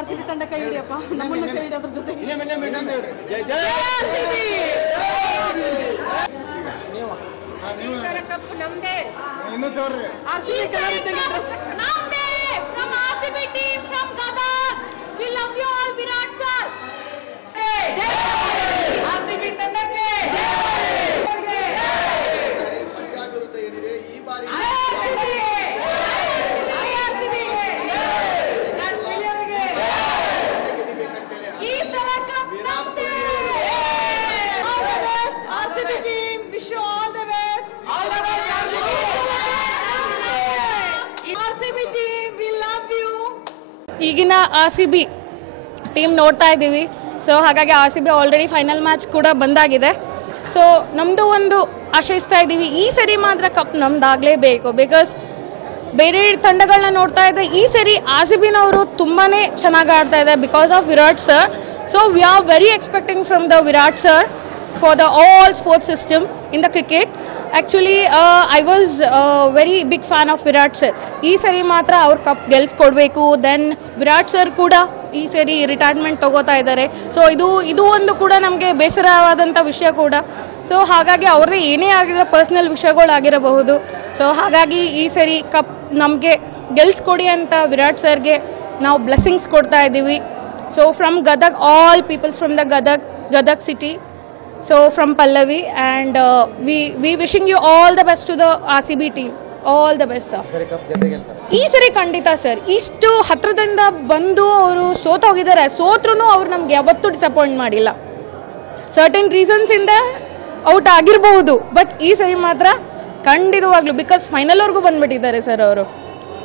RCB ತಂಡ ಕೈ ಹಿಡಿಯಪ್ಪ ನಮ್ಮನ್ನ ಕೈ ಹಿಡಿಯೋದ್ರ ಜೊತೆ ಈ ಸಲ ಕಪ್ ನಮ್ದೇ ಇನ್ನು ಜೋರ್ರಿ RCB ನಮ್ದೇ from RCB team from Gadag we love you all Virat sir Jai RCB ತಂಡಕ್ಕೆ ಪಂಜಾಬ್ ಏನಿದೆ ಈ ಬಾರಿ ಈಗಿನ RCB ಟೀಮ್ ನೋಡ್ತಾ ಇದ್ದೀವಿ. ಸೊ ಹಾಗಾಗಿ RCB ಆಲ್ರೆಡಿ ಫೈನಲ್ ಮ್ಯಾಚ್ ಕೂಡ ಬಂದಾಗಿದೆ. ಸೊ ನಮ್ಮದು ಒಂದು ಆಶಯಿಸ್ತಾ ಇದ್ದೀವಿ ಈ ಸರಿ ಮಾತ್ರ ಕಪ್ ನಮ್ದಾಗಲೇಬೇಕು. ಬಿಕಾಸ್ ಬೇರೆ ತಂಡಗಳನ್ನ ನೋಡ್ತಾ ಇದ್ದರೆ ಈ ಸರಿ RCBನವರು ತುಂಬಾ ಚೆನ್ನಾಗಿ ಆಡ್ತಾ ಇದೆ because of Virat sir. So we are very expecting from the Virat sir for the all sports system in the cricket. Actually I was very big fan of Virat sir. ee sari matra aur cup ಗೆಲ್ಸ್ಕೊಡ್ಬೇಕು. then Virat sir ಕೂಡ ಈ ಸರಿ retirement ತಗೋತಾ ಇದ್ದಾರೆ. So ಇದು ಒಂದು ಕೂಡ ನಮಗೆ ಬೇಸರವಾದಂಥ ವಿಷಯ ಕೂಡ. ಸೊ ಹಾಗಾಗಿ ಅವ್ರದ್ದೇ ಏನೇ ಆಗಿರೋ ಪರ್ಸ್ನಲ್ ವಿಷಯಗಳಾಗಿರಬಹುದು. ಸೊ ಹಾಗಾಗಿ ಈ ಸರಿ ಕಪ್ ನಮಗೆ ಗೆಲ್ಸ್ಕೊಡಿ ಅಂತ ವಿರಾಟ್ ಸರ್ಗೆ ನಾವು ಬ್ಲೆಸ್ಸಿಂಗ್ಸ್ ಕೊಡ್ತಾ ಇದ್ದೀವಿ. So from Gadag all peoples from the Gadag city. So from Pallavi and we wishing you all the best to the RCB team. All the best sir. ಈ ಸರಿ ಖಂಡಿತ ಸರ್. ಇಷ್ಟು ಹತ್ರದಿಂದ ಬಂದು ಅವರು ಸೋತೋಗಿದ್ದಾರೆ. ಸೋತ್ರೂ ಅವ್ರು ನಮ್ಗೆ ಯಾವತ್ತೂ ಡಿಸಪಾಯಿಂಟ್ ಮಾಡಿಲ್ಲ. ಸರ್ಟನ್ ರೀಸನ್ಸ್ ಇಂದ ಔಟ್ ಆಗಿರಬಹುದು ಬಟ್ ಈ ಸರಿ ಮಾತ್ರ ಖಂಡಿತವಾಗ್ಲೂ ಬಿಕಾಸ್ ಫೈನಲ್ವರೆಗೂ ಬಂದ್ಬಿಟ್ಟಿದ್ದಾರೆ ಸರ್ ಅವರು.